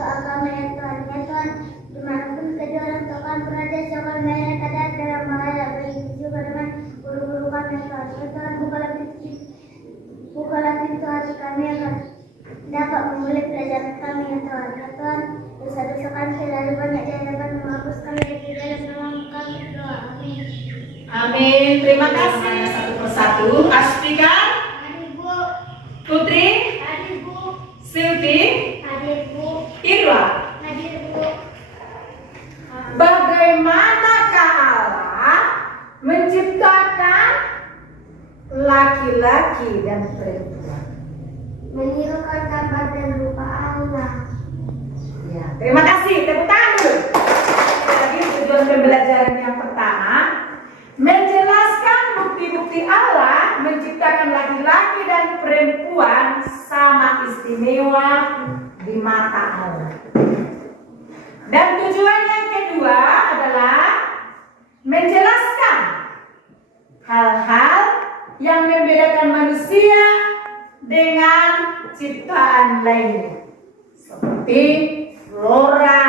satu agama ya Tuhan, dimanapun kedua orang tua kami berada, jangan mereka datang dalam bahaya. Begitu juga dengan guru-guru kami ya Tuhan, bukalah pintu hati kami akan dapat memulai pelajaran kami ya Tuhan, dosa-dosa kami terlalu banyak dan dapat menghapuskan dari dalam nama kami doa. Amin. Amin. Terima kasih. Satu persatu. Astika, Hadir Bu. Putri, Hadir Bu. Silvi, Hadir Bu. Irwa. Hadir Bu. Bagaimanakah Allah menciptakan laki-laki dan perempuan? Menirukan gambar dan rupa Allah. Ya, terima kasih. Tepuk tangan dulu. Jadi tujuan pembelajaran yang pertama menjelaskan bukti-bukti Allah menciptakan laki-laki dan perempuan sama istimewa di mata Allah. Dan tujuan yang kedua adalah menjelaskan hal-hal yang membedakan manusia dengan ciptaan lainnya, seperti flora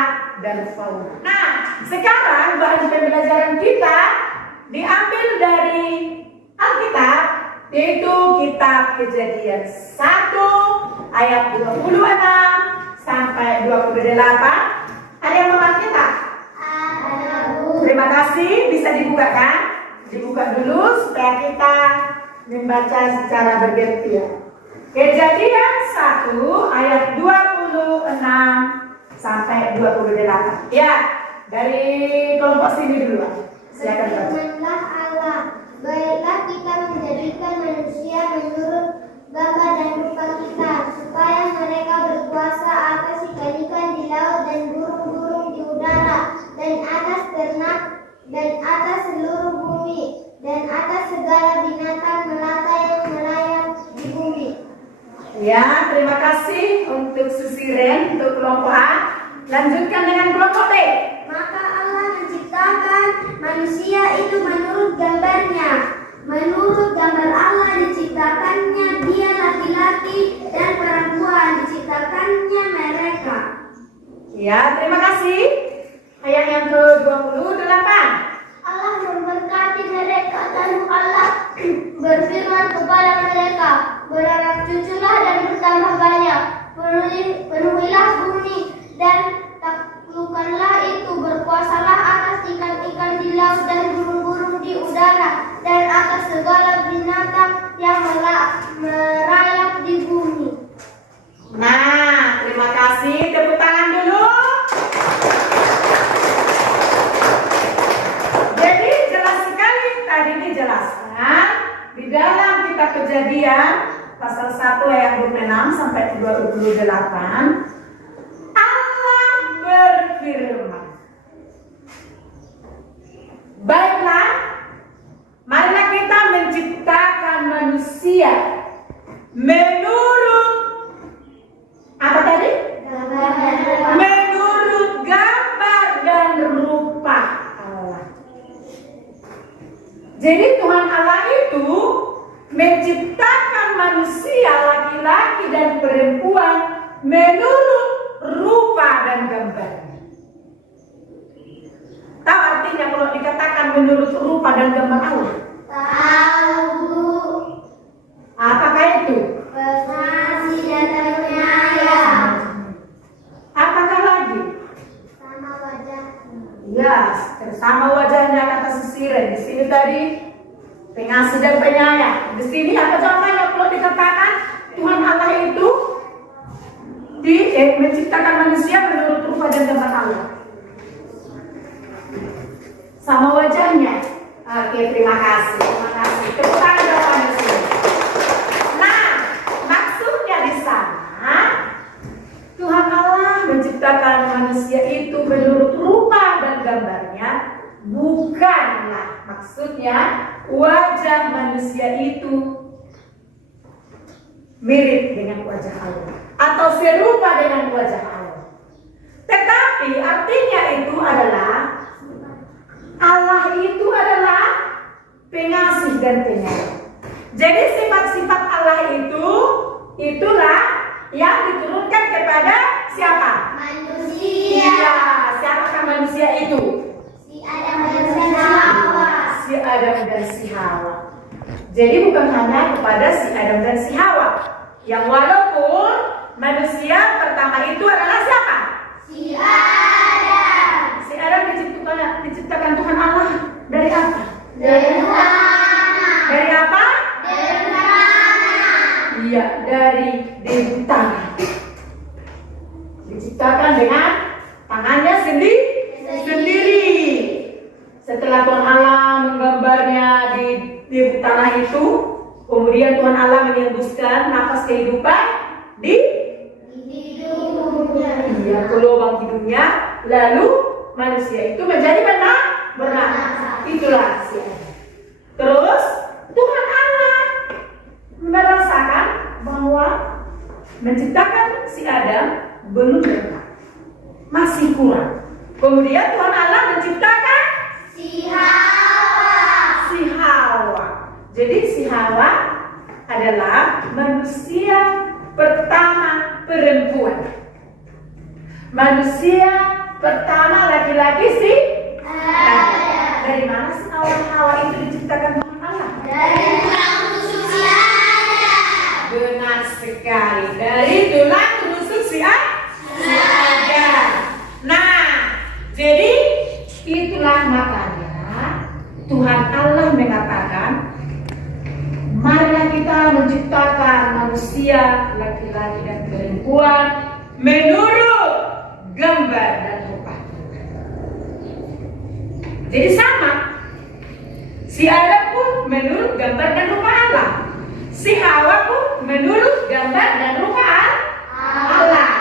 dan fauna. Nah, sekarang bahan pembelajaran kita diambil dari Alkitab, yaitu kitab Kejadian 1 ayat 26 sampai 28. Ada yang mau Alkitab? Ada Bu. Terima kasih, bisa dibuka kan? Dibuka dulu supaya kita membaca secara bergantian. Kejadian 1 ayat 26 sampai 28. Ya, dari kelompok sini dulu. Silakan baca. Berfirmanlah Allah, baiklah kita menjadikan manusia menurut gambar dan rupa kita, supaya mereka berkuasa atas ikan-ikan di laut dan burung-burung di udara, dan atas ternak, dan atas seluruh bumi, dan atas segala binatang melata yang melayang di bumi. Ya, terima kasih untuk Susiren, untuk kelompok A. Lanjutkan dengan kelompok B. Maka Allah menciptakan manusia itu menurut gambarnya. Menurut gambar Allah diciptakannya dia laki-laki dan perempuan diciptakannya mereka. Ya, terima kasih. Ayat yang ke-28. Allah memberkati mereka lalu Allah berfirman kepada mereka, beranak cuculah dan bertambah banyak, penuhilah bumi dan taklukkanlah itu, berkuasalah atas ikan-ikan di laut dan burung-burung di udara dan atas segala binatang yang merayap di bumi. Nah, terima kasih. Tepuk tangan dulu. Jadi jelas sekali tadi dijelaskan di dalam kitab Kejadian pasal 1 ayat 26 sampai 28. Allah berfirman, baiklah, marilah kita menciptakan manusia menurut apa tadi? Menurut gambar dan rupa Allah. Jadi Tuhan Allah itu menciptakan manusia laki-laki dan perempuan menurut rupa dan gambarnya. Tahu artinya kalau dikatakan menurut rupa dan gambar Allah? Tahu. Apakah itu? Pengasih dan penyayang. Apakah lagi? Sama wajah. Ya, sama wajahnya kata Susiren. Di sini tadi pengasih dan penyayang. Di sini apa jawabannya kalau dikatakan Tuhan Allah itu menciptakan manusia menurut rupa dan gambar Allah? Sama wajahnya. Oke, terima kasih. Terima kasih. Tepuk tangan jawabannya sini. Nah, maksudnya di sana Tuhan Allah menciptakan manusia itu menurut rupa dan gambarnya, bukanlah maksudnya wajah manusia itu mirip dengan wajah Allah atau serupa dengan wajah Allah. Tetapi artinya itu adalah Allah itu adalah pengasih dan penyayang. Jadi sifat-sifat Allah itu itulah yang diturunkan kepada siapa? manusia itu? Si Adam dan si Hawa. Si Adam dan si Hawa. Jadi bukan hanya kepada si Adam dan si Hawa. Yang walaupun manusia pertama itu adalah siapa? Si Adam. Si Adam diciptakan Tuhan Allah dari apa? Dari tanah. Dari apa? Dari tanah. Iya, dari debu tanah. Diciptakan dengan tangannya sendiri. Setelah Tuhan Allah menggambarnya di debu tanah itu, kemudian Tuhan Allah menghembuskan nafas kehidupan di hidungnya. iya, ke lubang hidungnya, lalu manusia itu menjadi bernafas. Itulah si Adam. Terus Tuhan Allah merasakan bahwa menciptakan si Adam belum lengkap, masih kurang. Kemudian Tuhan Allah menciptakan Si Hawa. Jadi si Hawa adalah manusia pertama perempuan. Manusia pertama laki-laki si Adam. Dari mana sih awal Hawa itu diciptakan Tuhan Allah? Dari tulang rusuk si Adam. Benar sekali, dari tulang rusuk si Adam. Nah, jadi itulah makanya Tuhan Allah mengatakan, marilah kita menciptakan manusia laki-laki dan perempuan menurut gambar dan rupa. Jadi sama, si Adam pun menurut gambar dan rupa Allah, si Hawa pun menurut gambar dan rupa Allah.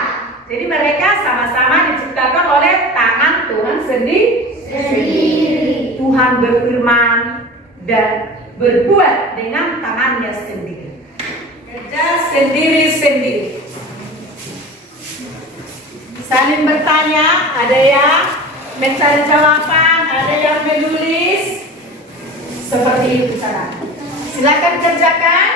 Jadi mereka sama-sama diciptakan oleh tangan Tuhan sendiri. Tuhan berfirman dan berbuat dengan tangannya sendiri. Kerja sendiri-sendiri. Saling bertanya, ada yang mencari jawaban, ada yang menulis. Seperti itu cara. Silakan kerjakan.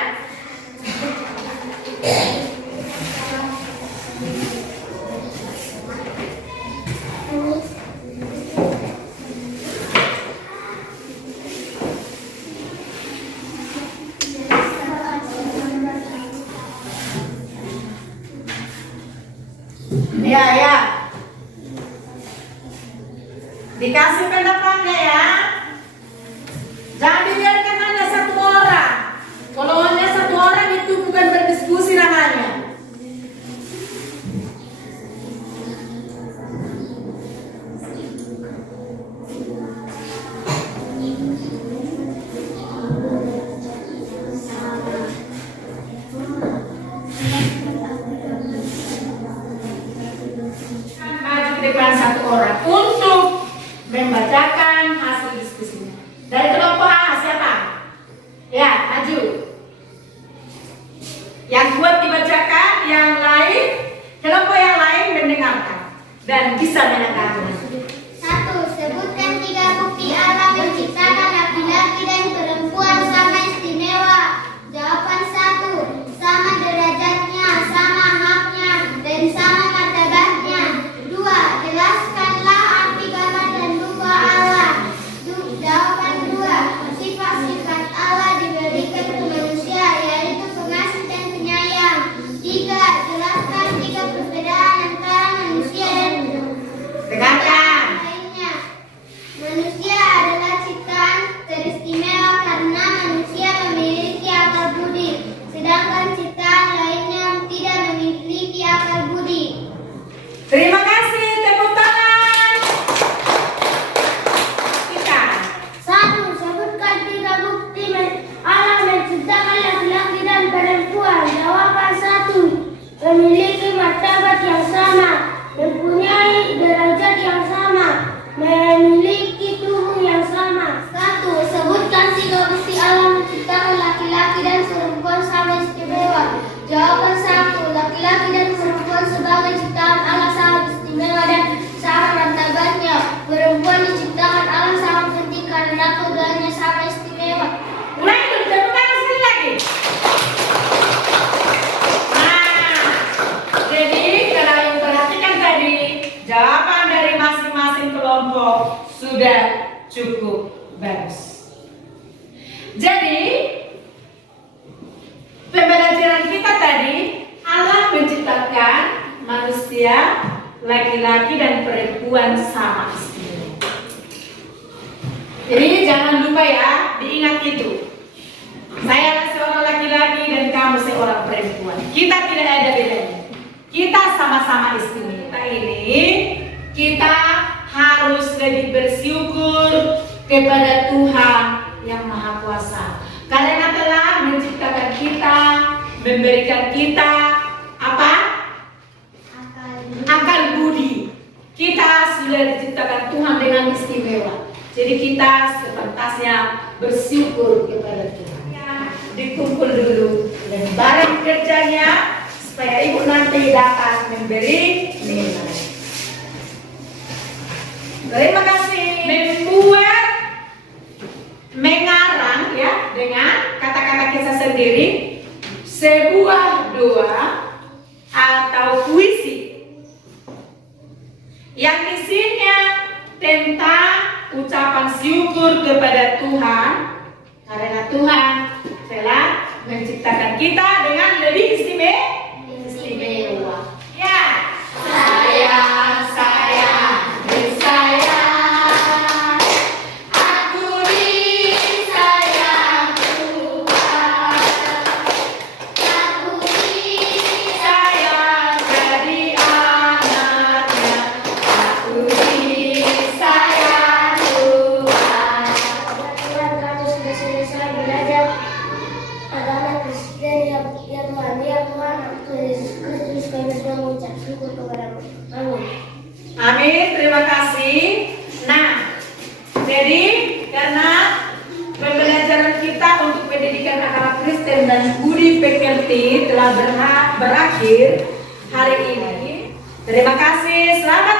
Ya. Dikasih pendapatnya ya. Jangan dibiarkan hanya satu orang. Kalau hanya satu orang itu bukan berdiskusi namanya. Maju ke depan satu orang untuk membacakan hasil diskusinya. Dari kelompok A siapa? Ya, maju. Yang buat dibacakan, yang lain, kelompok yang lain mendengarkan dan bisa menanggapi. 1. Sebutkan 3 bukti Allah menciptakan laki-laki dan perempuan sama istimewa. Jawaban 1. Sama derajatnya, sama haknya, dan sama martabatnya. 2. Jelaskanlah arti gambar dan rupa Allah. Jawaban 2. Sifat-sifat Allah diberikan ke manusia, yaitu pengasih dan penyayang. 3. Jelaskan 3 perbedaan antara manusia dan Dengarkan. lainnya. kelompok sudah cukup bagus. Jadi pembelajaran kita tadi, Allah menciptakan manusia laki-laki dan perempuan sama istimewa. Jadi jangan lupa ya, diingat itu. Saya seorang laki-laki dan kamu seorang perempuan. Kita tidak ada bedanya. Kita sama-sama istimewa. Kita harus lebih bersyukur kepada Tuhan yang Maha Kuasa. Karena telah menciptakan kita, memberikan kita apa? Akal budi. Kita sudah diciptakan Tuhan dengan istimewa. Jadi kita sepantasnya bersyukur kepada Tuhan. Dikumpul dulu lembaran kerjanya supaya ibu nanti dapat memberi nilai. Terima kasih. Membuat, mengarang ya dengan kata-kata kita sendiri sebuah doa atau puisi yang isinya tentang ucapan syukur kepada Tuhan karena Tuhan telah menciptakan kita dengan lebih istimewa. Ya, sayang, aku disayang Tuhan, aku disayang jadi anaknya, aku disayang Tuhan. Kebetulan kamu sudah selesai belajar agama Kristen ya Tuhan, Yesus Kristus, kami sudah mengucap syukur kepadamu. Amin. Amin, terima kasih. Nah, jadi karena pembelajaran kita untuk pendidikan agama Kristen dan budi pekerti telah berakhir hari ini. Terima kasih, selamat